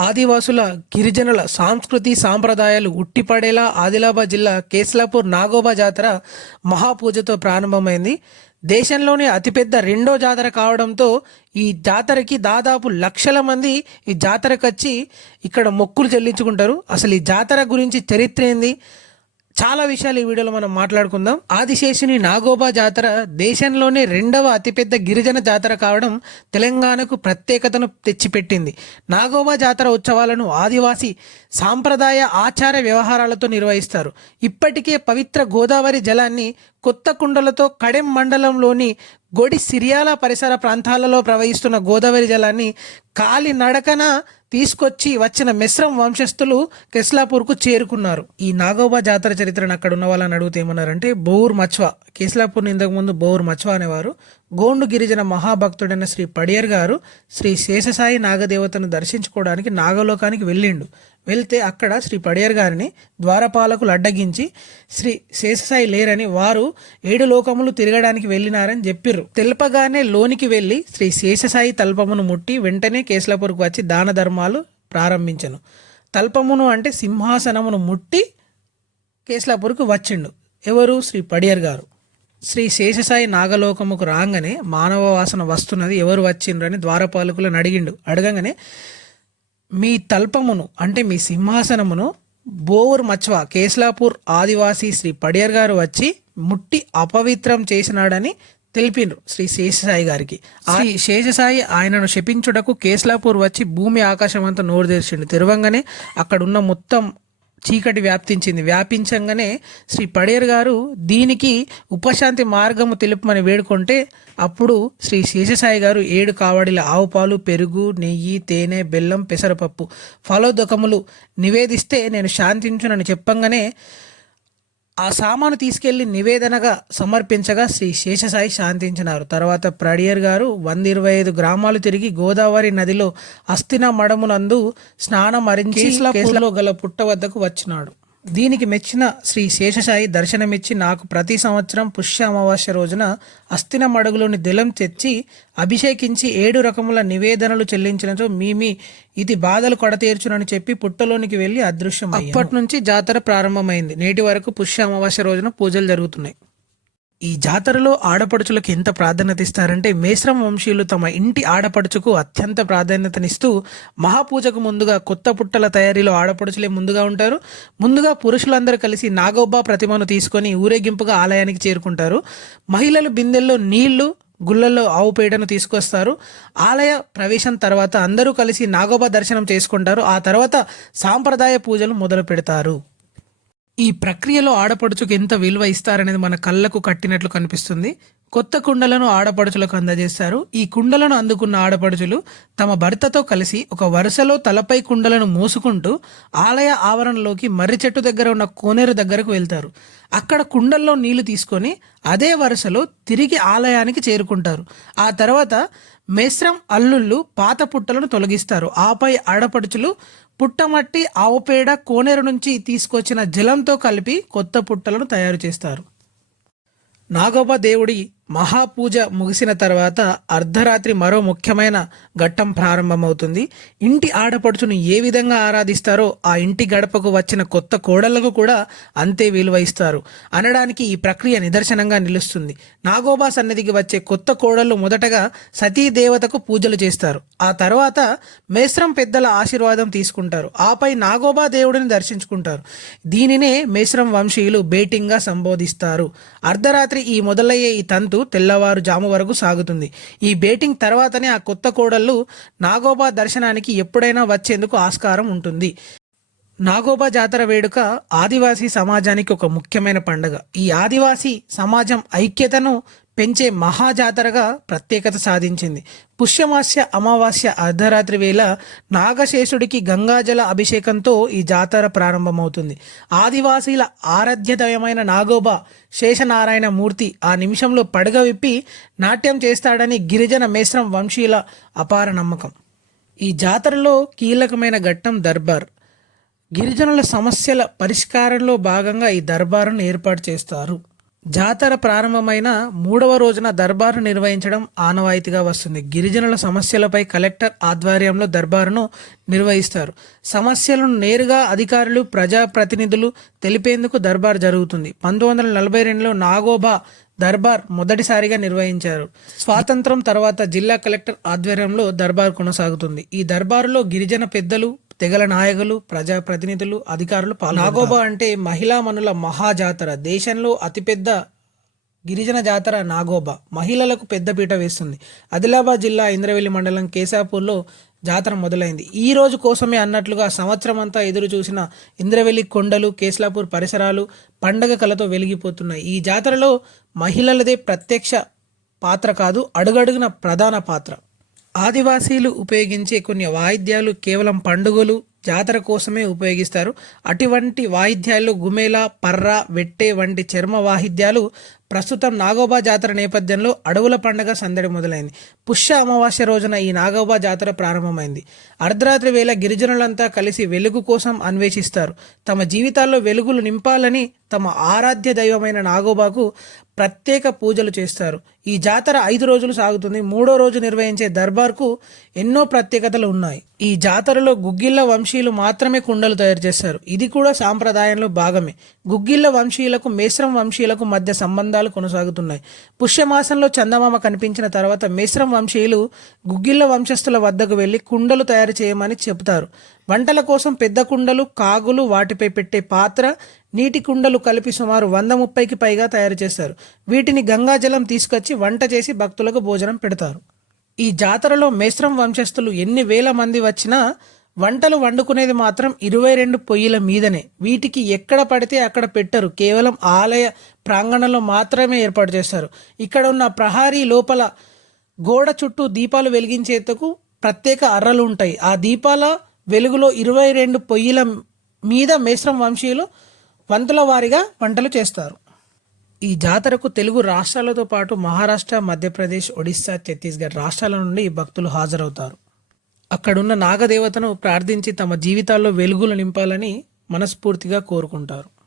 ఆదివాసుల గిరిజనుల సాంస్కృతి సాంప్రదాయాలు ఉట్టిపడేలా ఆదిలాబాద్ జిల్లా కేస్లాపూర్ నాగోబా జాతర మహాపూజతో ప్రారంభమైంది. దేశంలోనే అతిపెద్ద రెండో జాతర కావడంతో ఈ జాతరకి దాదాపు లక్షల మంది ఈ జాతరకు వచ్చి ఇక్కడ మొక్కులు చెల్లించుకుంటారు. అసలు ఈ జాతర గురించి చరిత్ర ఏంది? చాలా విషయాలు ఈ వీడియోలో మనం మాట్లాడుకుందాం. ఆదిశేషుని నాగోబా జాతర దేశంలోనే రెండవ అతిపెద్ద గిరిజన జాతర కావడం తెలంగాణకు ప్రత్యేకతను తెచ్చిపెట్టింది. నాగోబా జాతర ఉత్సవాలను ఆదివాసి సాంప్రదాయ ఆచార వ్యవహారాలతో నిర్వహిస్తారు. ఇప్పటికే పవిత్ర గోదావరి జలాన్ని కొత్త కుండలతో కడెం మండలంలోని గొడి సిరియాల పరిసర ప్రాంతాలలో ప్రవహిస్తున్న గోదావరి జలాన్ని కాలి నడకన తీసుకొచ్చి వచ్చిన మిశ్రం వంశస్థులు కెస్లాపూర్కు చేరుకున్నారు. ఈ నాగోబా జాతర చరిత్రను అక్కడ ఉన్న వాళ్ళని అడిగితే ఏమన్నారంటే బౌర్ మచ్వా. కేస్లాపూర్ని ఇంతకుముందు బౌర్ మచ్వా అనేవారు. గోండు గిరిజన మహాభక్తుడైన శ్రీ పడియర్ గారు శ్రీ శేషసాయి నాగదేవతను దర్శించుకోవడానికి నాగలోకానికి వెళ్ళిండు. వెళ్తే అక్కడ శ్రీ పడియర్ గారిని ద్వారపాలకులు అడ్డగించి శ్రీ శేషసాయి లేరని వారు ఏడు లోకములు తిరగడానికి వెళ్ళినారని చెప్పిర్రు. తెలపగానే లోనికి వెళ్ళి శ్రీ శేషసాయి తల్పమును ముట్టి వెంటనే కేసులపూర్కు వచ్చి దాన ధర్మాలు ప్రారంభించను. తల్పమును అంటే సింహాసనమును ముట్టి కేసులాపూర్కు వచ్చిండు. ఎవరు? శ్రీ పడియర్ గారు. శ్రీ శేషసాయి నాగలోకముకు రాగానే మానవ వాసన వస్తున్నది. ఎవరు వచ్చిండ్రని ద్వారపాలకులను అడిగిండు. అడగంగానే మీ తల్పమును అంటే మీ సింహాసనమును బోవర్ మచ్వా కేస్లాపూర్ ఆదివాసీ శ్రీ పడియర్ గారు వచ్చి ముట్టి అపవిత్రం చేసినాడని తెలిపిండ్రు శ్రీ శేషసాయి గారికి. శ్రీ శేషసాయి ఆయనను శపించుటకు కేస్లాపూర్ వచ్చి భూమి ఆకాశం అంతా నోరు తెరిచిండు. తెరవంగానే అక్కడున్న మొత్తం చీకటి వ్యాప్తించింది. వ్యాపించంగానే శ్రీ పడేరు గారు దీనికి ఉపశాంతి మార్గము తెలుపమని వేడుకుంటే అప్పుడు శ్రీ శేషసాయి గారు ఏడు కావడిల ఆవు పాలు పెరుగు నెయ్యి తేనె బెల్లం పెసరపప్పు ఫలోదకములు నివేదిస్తే నేను శాంతించునని చెప్పంగానే ఆ సామాను తీసుకెళ్ళి నివేదనగా సమర్పించగా శ్రీ శేషసాయి శాంతించినారు. తర్వాత ప్రడియర్ గారు వంద ఇరవై ఐదు గ్రామాలు తిరిగి గోదావరి నదిలో అస్థిన మడమునందు స్నానం అరించి గల పుట్ట వద్దకు వచ్చినాడు. దీనికి మెచ్చిన శ్రీ శేషసాయి దర్శనమిచ్చి నాకు ప్రతి సంవత్సరం పుష్య అమావాస్య రోజున అస్థిన మడుగులోని దిలం తెచ్చి అభిషేకించి ఏడు రకముల నివేదనలు చెల్లించినచో మీమి ఇది బాధలు కొడతీర్చునని చెప్పి పుట్టలోనికి వెళ్ళి అదృశ్యం అప్పటి నుంచి జాతర ప్రారంభమైంది. నేటి వరకు పుష్య అమావాస్య రోజున పూజలు జరుగుతున్నాయి. ఈ జాతరలో ఆడపడుచులకు ఎంత ప్రాధాన్యత ఇస్తారంటే మేశ్రం వంశీయులు తమ ఇంటి ఆడపడుచుకు అత్యంత ప్రాధాన్యతనిస్తూ మహాపూజకు ముందుగా కొత్త పుట్టల తయారీలో ఆడపడుచులే ముందుగా ఉంటారు. ముందుగా పురుషులందరూ కలిసి నాగోబా ప్రతిమను తీసుకొని ఊరేగింపుగా ఆలయానికి చేరుకుంటారు. మహిళలు బిందెల్లో నీళ్ళు గుళ్ళల్లో ఆవు పేడను తీసుకొస్తారు. ఆలయ ప్రవేశం తర్వాత అందరూ కలిసి నాగోబా దర్శనం చేసుకుంటారు. ఆ తర్వాత సాంప్రదాయ పూజలు మొదలు పెడతారు. ఈ ప్రక్రియలో ఆడపడుచుకు ఎంత విలువ ఇస్తారనేది మన కళ్ళకు కట్టినట్లు కనిపిస్తుంది. కొత్త కుండలను ఆడపడుచులకు అందజేస్తారు. ఈ కుండలను అందుకున్న ఆడపడుచులు తమ భర్తతో కలిసి ఒక వరుసలో తలపై కుండలను మోసుకుంటూ ఆలయ ఆవరణలోకి మర్రి చెట్టు దగ్గర ఉన్న కోనేరు దగ్గరకు వెళ్తారు. అక్కడ కుండల్లో నీళ్ళు తీసుకొని అదే వరుసలో తిరిగి ఆలయానికి చేరుకుంటారు. ఆ తర్వాత మేస్రం అల్లుళ్ళు పాత పుట్టలను తొలగిస్తారు. ఆపై ఆడపడుచులు పుట్టమట్టి ఆవుపేడ కోనేరు నుంచి తీసుకొచ్చిన జలంతో కలిపి కొత్త పుట్టలను తయారు చేస్తారు. నాగోబా దేవుడి మహాపూజ ముగిసిన తర్వాత అర్ధరాత్రి మరో ముఖ్యమైన ఘట్టం ప్రారంభమవుతుంది. ఇంటి ఆడపడుచును ఏ విధంగా ఆరాధిస్తారో ఆ ఇంటి గడపకు వచ్చిన కొత్త కోడళ్ళకు కూడా అంతే విలువ ఇస్తారు. అనడానికి ఈ ప్రక్రియ నిదర్శనంగా నిలుస్తుంది. నాగోబా సన్నిధికి వచ్చే కొత్త కోడళ్ళు మొదటగా సతీ దేవతకు పూజలు చేస్తారు. ఆ తర్వాత మేస్రం పెద్దల ఆశీర్వాదం తీసుకుంటారు. ఆపై నాగోబా దేవుడిని దర్శించుకుంటారు. దీనినే మేస్రం వంశీయులు బేటింగ్గా సంబోధిస్తారు. అర్ధరాత్రి ఈ మొదలయ్యే ఈ తంతు తెల్లవారుజాము వరకు సాగుతుంది. ఈ బేటింగ్ తర్వాతనే ఆ కొత్త కోడళ్ళు నాగోబా దర్శనానికి ఎప్పుడైనా వచ్చేందుకు ఆస్కారం ఉంటుంది. నాగోబా జాతర వేడుక ఆదివాసీ సమాజానికి ఒక ముఖ్యమైన పండుగ. ఈ ఆదివాసీ సమాజం ఐక్యతను పెంచే మహాజాతరగా ప్రత్యేకత సాధించింది. పుష్యమాస్య అమావాస్య అర్ధరాత్రి వేళ నాగశేషుడికి గంగాజల అభిషేకంతో ఈ జాతర ప్రారంభమవుతుంది. ఆదివాసీల ఆరాధ్యదయమైన నాగోబా శేషనారాయణ మూర్తి ఆ నిమిషంలో పడగ విప్పి నాట్యం చేస్తాడని గిరిజన మేశ్రం వంశీయుల అపార నమ్మకం. ఈ జాతరలో కీలకమైన ఘట్టం దర్బార్. గిరిజనుల సమస్యల పరిష్కారంలో భాగంగా ఈ దర్బారును ఏర్పాటు చేస్తారు. జాతర ప్రారంభమైన మూడవ రోజున దర్బారు నిర్వహించడం ఆనవాయితీగా వస్తుంది. గిరిజనుల సమస్యలపై కలెక్టర్ ఆధ్వర్యంలో దర్బారును నిర్వహిస్తారు. సమస్యలను నేరుగా అధికారులు ప్రజాప్రతినిధులు తెలిపేందుకు దర్బార్ జరుగుతుంది. పంతొమ్మిది వందల నలభై రెండులో నాగోబా దర్బార్ మొదటిసారిగా నిర్వహించారు. స్వాతంత్రం తర్వాత జిల్లా కలెక్టర్ ఆధ్వర్యంలో దర్బార్ కొనసాగుతుంది. ఈ దర్బారులో గిరిజన పెద్దలు తెగల నాయకులు ప్రజాప్రతినిధులు అధికారులు నాగోబా అంటే మహిళా మనుల మహాజాతర. దేశంలో అతిపెద్ద గిరిజన జాతర నాగోబా. మహిళలకు పెద్దపీట వేస్తుంది. ఆదిలాబాద్ జిల్లా ఇంద్రవెల్లి మండలం కేశాపూర్లో జాతర మొదలైంది. ఈ రోజు కోసమే అన్నట్లుగా సంవత్సరం అంతా ఎదురు చూసిన ఇంద్రవెల్లి కొండలు కేశలాపూర్ పరిసరాలు పండగ కలతో వెలిగిపోతున్నాయి. ఈ జాతరలో మహిళలదే ప్రత్యక్ష పాత్ర కాదు అడుగడుగున ప్రధాన పాత్ర. ఆదివాసీలు ఉపయోగించే కొన్ని వాయిద్యాలు కేవలం పండుగలు జాతర కోసమే ఉపయోగిస్తారు. అటువంటి వాయిద్యాల్లో గుమేలా పర్ర వెట్టె వంటి చర్మ వాయిద్యాలు ప్రస్తుతం నాగోబా జాతర నేపథ్యంలో అడవుల పండగ సందడి మొదలైంది. పుష్య అమావాస్య రోజున ఈ నాగోబా జాతర ప్రారంభమైంది. అర్ధరాత్రి వేళ గిరిజనులంతా కలిసి వెలుగు కోసం అన్వేషిస్తారు. తమ జీవితాల్లో వెలుగులు నింపాలని తమ ఆరాధ్య దైవమైన నాగోబాకు ప్రత్యేక పూజలు చేస్తారు. ఈ జాతర ఐదు రోజులు సాగుతుంది. మూడో రోజు నిర్వహించే దర్బార్కు ఎన్నో ప్రత్యేకతలు ఉన్నాయి. ఈ జాతరలో గుగ్గిళ్ళ వంశీయులు మాత్రమే కుండలు తయారు చేస్తారు. ఇది కూడా సాంప్రదాయంలో భాగమే. గుగ్గిళ్ళ వంశీయులకు మేశ్రం వంశీయులకు మధ్య సంబంధాలు కొనసాగుతున్నాయి. పుష్యమాసంలో చందమామ కనిపించిన తర్వాత మేశ్రం వంశీయులు గుగ్గిళ్ళ వంశస్థుల వద్దకు వెళ్ళి కుండలు తయారు చేయమని చెబుతారు. వంటల కోసం పెద్ద కుండలు కాగులు వాటిపై పెట్టే పాత్ర నీటి కుండలు కలిపి సుమారు వంద ముప్పైకి పైగా తయారు చేస్తారు. వీటిని గంగాజలం తీసుకొచ్చి వంట చేసి భక్తులకు భోజనం పెడతారు. ఈ జాతరలో మేశ్రం వంశస్థులు ఎన్ని వేల మంది వచ్చినా వంటలు వండుకునేది మాత్రం ఇరవై రెండు పొయ్యిల మీదనే. వీటికి ఎక్కడ పడితే అక్కడ పెట్టరు. కేవలం ఆలయ ప్రాంగణంలో మాత్రమే ఏర్పాటు చేస్తారు. ఇక్కడ ఉన్న ప్రహారీ లోపల గోడ చుట్టూ దీపాలు వెలిగించేందుకు ప్రత్యేక అర్రలు ఉంటాయి. ఆ దీపాల వెలుగులో ఇరవై రెండు పొయ్యిల మీద మేశ్రం వంశీయులు వంతుల వారీగా వంటలు చేస్తారు. ఈ జాతరకు తెలుగు రాష్ట్రాలతో పాటు మహారాష్ట్ర మధ్యప్రదేశ్ ఒడిస్సా ఛత్తీస్గఢ్ రాష్ట్రాల నుండి భక్తులు హాజరవుతారు. అక్కడున్న నాగదేవతను ప్రార్థించి తమ జీవితాల్లో వెలుగులు నింపాలని మనస్ఫూర్తిగా కోరుకుంటారు.